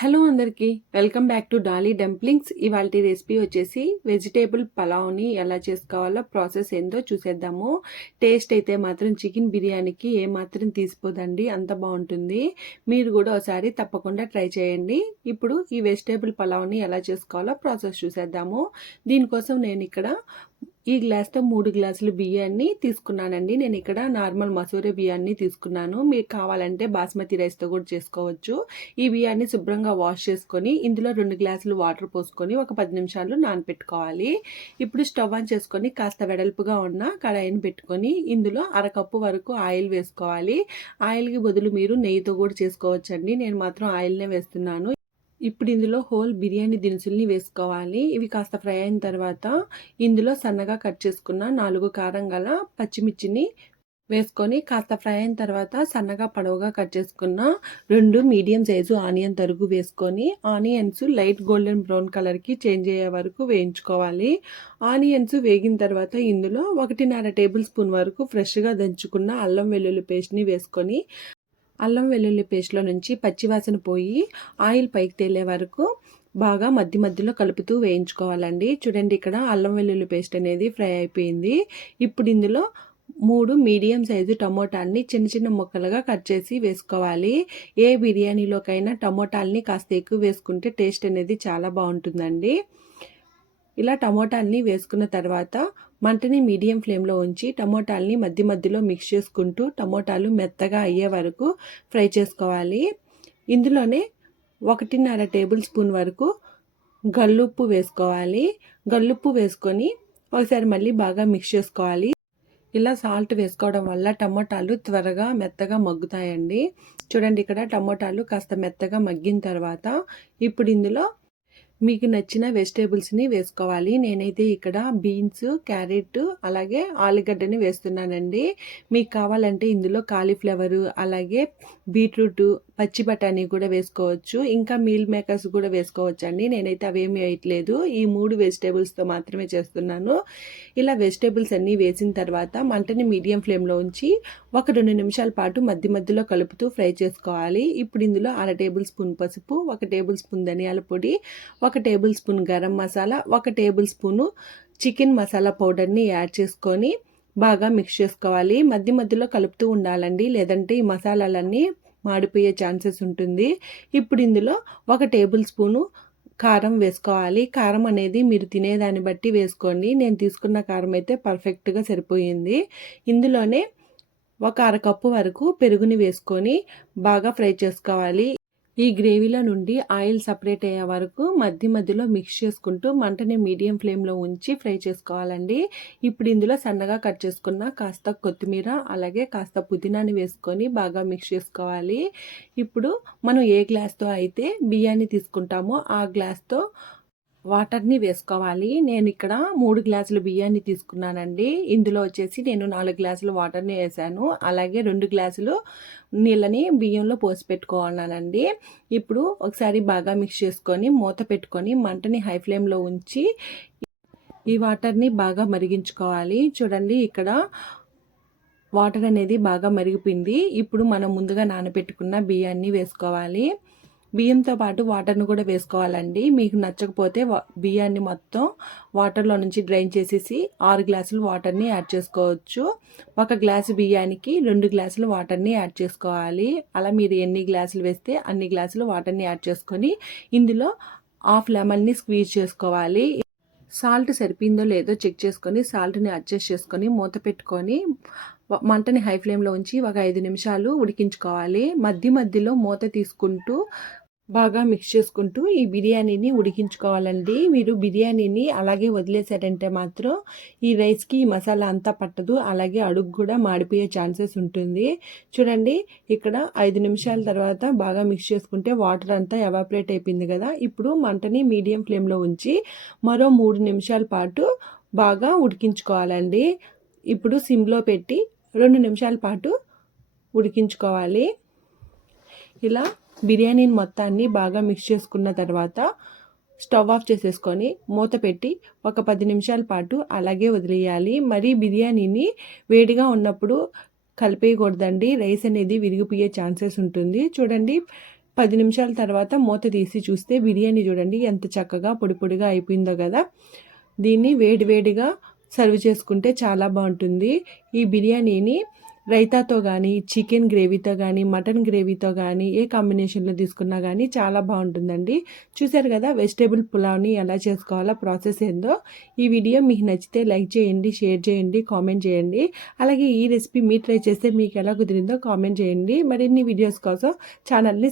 Hello అందరికీ welcome back to Dolly dumplings. ఇవాల్టి recipe వచ్చేసి వెజిటేబుల్ పలావ్ని ఎలా చేసుకోవాలో ప్రాసెస్ ఏందో చూసేద్దాము. టేస్ట్ అయితే మాత్రం చికెన్ బిర్యానీకి ఏమాత్రం తీసిపోదండి, అంత బాగుంటుంది. మీరు కూడా ఒకసారి తప్పకుండా ట్రై చేయండి. ఇప్పుడు ఈ వెజిటేబుల్ పలావ్ని ఎలా చేసుకోవాలో ప్రాసెస్ చూసేద్దాము. దీనికోసం నేను ఇక్కడ ఈ గ్లాస్తో 3 గ్లాసులు బియ్యాన్ని తీసుకున్నానండి. నేను ఇక్కడ నార్మల్ మసూరి బియ్యాన్ని తీసుకున్నాను. మీకు కావాలంటే బాస్మతి రైస్తో కూడా చేసుకోవచ్చు. ఈ బియ్యాన్ని శుభ్రంగా వాష్ చేసుకొని ఇందులో 2 గ్లాసులు వాటర్ పోసుకొని ఒక 10 నిమిషాలు నానపెట్టుకోవాలి. ఇప్పుడు స్టవ్ ఆన్ చేసుకొని కాస్త వెడల్పుగా ఉన్న కడాయిని పెట్టుకొని ఇందులో అరకప్పు వరకు ఆయిల్ వేసుకోవాలి. ఆయిల్కి బదులు మీరు నెయ్యితో కూడా చేసుకోవచ్చండి. నేను మాత్రం ఆయిల్నే వేస్తున్నాను. ఇప్పుడు ఇందులో హోల్ బిర్యానీ దినుసుల్ని వేసుకోవాలి. ఇవి కాస్త ఫ్రై అయిన తర్వాత ఇందులో సన్నగా కట్ చేసుకున్న 4 కారం గల పచ్చిమిర్చిని వేసుకొని కాస్త ఫ్రై అయిన తర్వాత సన్నగా పొడవుగా కట్ చేసుకున్న 2 మీడియం సైజు ఆనియన్ తరుగు వేసుకొని ఆనియన్స్ లైట్ గోల్డెన్ బ్రౌన్ కలర్కి చేంజ్ అయ్యే వరకు వేయించుకోవాలి. ఆనియన్స్ వేగిన తర్వాత ఇందులో 1.5 టేబుల్ స్పూన్ వరకు ఫ్రెష్గా దంచుకున్న అల్లం వెల్లుల్లి పేస్ట్ని వేసుకొని అల్లం వెల్లుల్లి పేస్ట్లో నుంచి పచ్చివాసన పోయి ఆయిల్ పైకి తేలే వరకు బాగా మధ్యలో కలుపుతూ వేయించుకోవాలండి. చూడండి, ఇక్కడ అల్లం వెల్లుల్లి పేస్ట్ అనేది ఫ్రై అయిపోయింది. ఇప్పుడు ఇందులో 3 మీడియం సైజు టమోటాల్ని చిన్న ముక్కలుగా కట్ చేసి వేసుకోవాలి. ఏ బిర్యానీలోకైనా టమోటాల్ని కాస్త ఎక్కువ వేసుకుంటే టేస్ట్ అనేది చాలా బాగుంటుందండి. ఇలా టమోటాల్ని వేసుకున్న తర్వాత మంటని మీడియం ఫ్లేమ్లో ఉంచి టమోటాల్ని మధ్యలో మిక్స్ చేసుకుంటూ టమోటాలు మెత్తగా అయ్యే వరకు ఫ్రై చేసుకోవాలి. ఇందులోనే 1.5 టేబుల్ స్పూన్ వరకు గల్లుప్పు వేసుకోవాలి. గల్లుప్పు వేసుకొని ఒకసారి మళ్ళీ బాగా మిక్స్ చేసుకోవాలి. ఇలా సాల్ట్ వేసుకోవడం వల్ల టమోటాలు త్వరగా మెత్తగా మగ్గుతాయండి. చూడండి, ఇక్కడ టమోటాలు కాస్త మెత్తగా మగ్గిన తర్వాత ఇప్పుడు ఇందులో మీకు నచ్చిన వెజిటేబుల్స్ని వేసుకోవాలి. నేనైతే ఇక్కడ బీన్స్, క్యారెట్ అలాగే ఆలుగడ్డని వేస్తున్నానండి. మీకు కావాలంటే ఇందులో కాలీఫ్లవరు అలాగే బీట్రూట్, పచ్చి బఠానీ కూడా వేసుకోవచ్చు. ఇంకా మీల్ మేకర్స్ కూడా వేసుకోవచ్చు అండి. నేనైతే అవేమీ వేయట్లేదు. ఈ 3 వెజిటేబుల్స్తో మాత్రమే చేస్తున్నాను. ఇలా వెజిటేబుల్స్ అన్నీ వేసిన తర్వాత మంటని మీడియం ఫ్లేమ్లో ఉంచి ఒక 2 నిమిషాల పాటు మధ్యలో కలుపుతూ ఫ్రై చేసుకోవాలి. ఇప్పుడు ఇందులో 1/2 టేబుల్ స్పూన్ పసుపు, 1 టేబుల్ స్పూన్ ధనియాల పొడి, 1 table spoon garam masala, 1 table spoon chicken masala పౌడర్ని యాడ్ చేసుకొని బాగా మిక్స్ చేసుకోవాలి. మధ్యలో కలుపుతూ ఉండాలండి, లేదంటే ఈ మసాలాలన్నీ మాడిపోయే ఛాన్సెస్ ఉంటుంది. ఇప్పుడు ఇందులో 1 టేబుల్ స్పూను కారం వేసుకోవాలి. కారం అనేది మీరు తినేదాన్ని బట్టి వేసుకోండి. నేను తీసుకున్న కారం అయితే పర్ఫెక్ట్గా సరిపోయింది. ఇందులోనే 1 అరకప్పు వరకు పెరుగుని వేసుకొని బాగా ఫ్రై చేసుకోవాలి. ఈ గ్రేవీలో నుండి ఆయిల్ సపరేట్ అయ్యే వరకు మధ్యలో మిక్స్ చేసుకుంటూ మంటని మీడియం ఫ్లేమ్లో ఉంచి ఫ్రై చేసుకోవాలండి. ఇప్పుడు ఇందులో సన్నగా కట్ చేసుకున్న కాస్త కొత్తిమీర అలాగే కాస్త పుదీనాని వేసుకొని బాగా మిక్స్ చేసుకోవాలి. ఇప్పుడు మనం ఏ గ్లాస్తో అయితే బియ్యాన్ని తీసుకుంటామో ఆ గ్లాస్తో వాటర్ని వేసుకోవాలి. నేను ఇక్కడ 3 గ్లాసులు బియ్యాన్ని తీసుకున్నానండి. ఇందులో వచ్చేసి నేను 4 గ్లాసులు వాటర్ని వేసాను. అలాగే 2 గ్లాసులు నీళ్ళని బియ్యంలో పోసి పెట్టుకోవాలనండి. ఇప్పుడు ఒకసారి బాగా మిక్స్ చేసుకొని మూత పెట్టుకొని మంటని హై ఫ్లేమ్లో ఉంచి ఈ వాటర్ని బాగా మరిగించుకోవాలి. చూడండి, ఇక్కడ వాటర్ అనేది బాగా మరిగిపోయింది. ఇప్పుడు మనం ముందుగా నానబెట్టుకున్న బియ్యాన్ని వేసుకోవాలి. బియ్యంతో పాటు వాటర్ను కూడా వేసుకోవాలండి. మీకు నచ్చకపోతే బియ్యాన్ని మొత్తం వాటర్లో నుంచి డ్రైన్ చేసేసి 6 గ్లాసులు వాటర్ని యాడ్ చేసుకోవచ్చు. 1 గ్లాసు బియ్యానికి 2 గ్లాసులు వాటర్ని యాడ్ చేసుకోవాలి. అలా మీరు ఎన్ని గ్లాసులు వేస్తే అన్ని గ్లాసులు వాటర్ని యాడ్ చేసుకొని ఇందులో హాఫ్ లెమన్ని స్క్వీజ్ చేసుకోవాలి. సాల్ట్ సరిపోయిందో లేదో చెక్ చేసుకొని సాల్ట్ని అడ్జస్ట్ చేసుకొని మూత పెట్టుకొని మంటని హై ఫ్లేమ్లో ఉంచి ఒక 5 నిమిషాలు ఉడికించుకోవాలి. మధ్యలో మూత తీసుకుంటూ బాగా మిక్స్ చేసుకుంటూ ఈ బిర్యానీని ఉడికించుకోవాలండి. మీరు బిర్యానీని అలాగే వదిలేసారంటే మాత్రం ఈ రైస్కి ఈ మసాలా అంతా పట్టదు, అలాగే అడుగు కూడా మాడిపోయే ఛాన్సెస్ ఉంటుంది. చూడండి, ఇక్కడ 5 నిమిషాల తర్వాత బాగా మిక్స్ చేసుకుంటే వాటర్ అంతా ఎవాపరేట్ అయిపోయింది కదా. ఇప్పుడు మంటని మీడియం ఫ్లేమ్లో ఉంచి మరో 3 నిమిషాల పాటు బాగా ఉడికించుకోవాలండి. ఇప్పుడు సిమ్లో పెట్టి 2 నిమిషాల పాటు ఉడికించుకోవాలి. ఇలా బిర్యానీని మొత్తాన్ని బాగా మిక్స్ చేసుకున్న తర్వాత స్టవ్ ఆఫ్ చేసేసుకొని మూత పెట్టి ఒక 10 నిమిషాల పాటు అలాగే వదిలేయాలి. మరి బిర్యానీని వేడిగా ఉన్నప్పుడు కలిపేయకూడదండి, రైస్ అనేది విరిగిపోయే ఛాన్సెస్ ఉంటుంది. చూడండి, 10 నిమిషాల తర్వాత మూత తీసి చూస్తే బిర్యానీ చూడండి ఎంత చక్కగా పొడి పొడిగా అయిపోయిందో కదా. దీన్ని వేడివేడిగా సర్వ్ చేసుకుంటే చాలా బాగుంటుంది. ఈ బిర్యానీని రైతాతో కానీ, చికెన్ గ్రేవీతో కానీ, మటన్ గ్రేవీతో కానీ ఏ కాంబినేషన్లో తీసుకున్నా కానీ చాలా బాగుంటుందండి. చూశారు కదా వెజిటేబుల్ పులావ్ని ఎలా చేసుకోవాలో ప్రాసెస్ ఏందో. ఈ వీడియో మీకు నచ్చితే లైక్ చేయండి, షేర్ చేయండి, కామెంట్ చేయండి. అలాగే ఈ రెసిపీ మీరు ట్రై చేస్తే మీకు ఎలా కుదిరిందో కామెంట్ చేయండి. మరిన్ని వీడియోస్ కోసం ఛానల్ని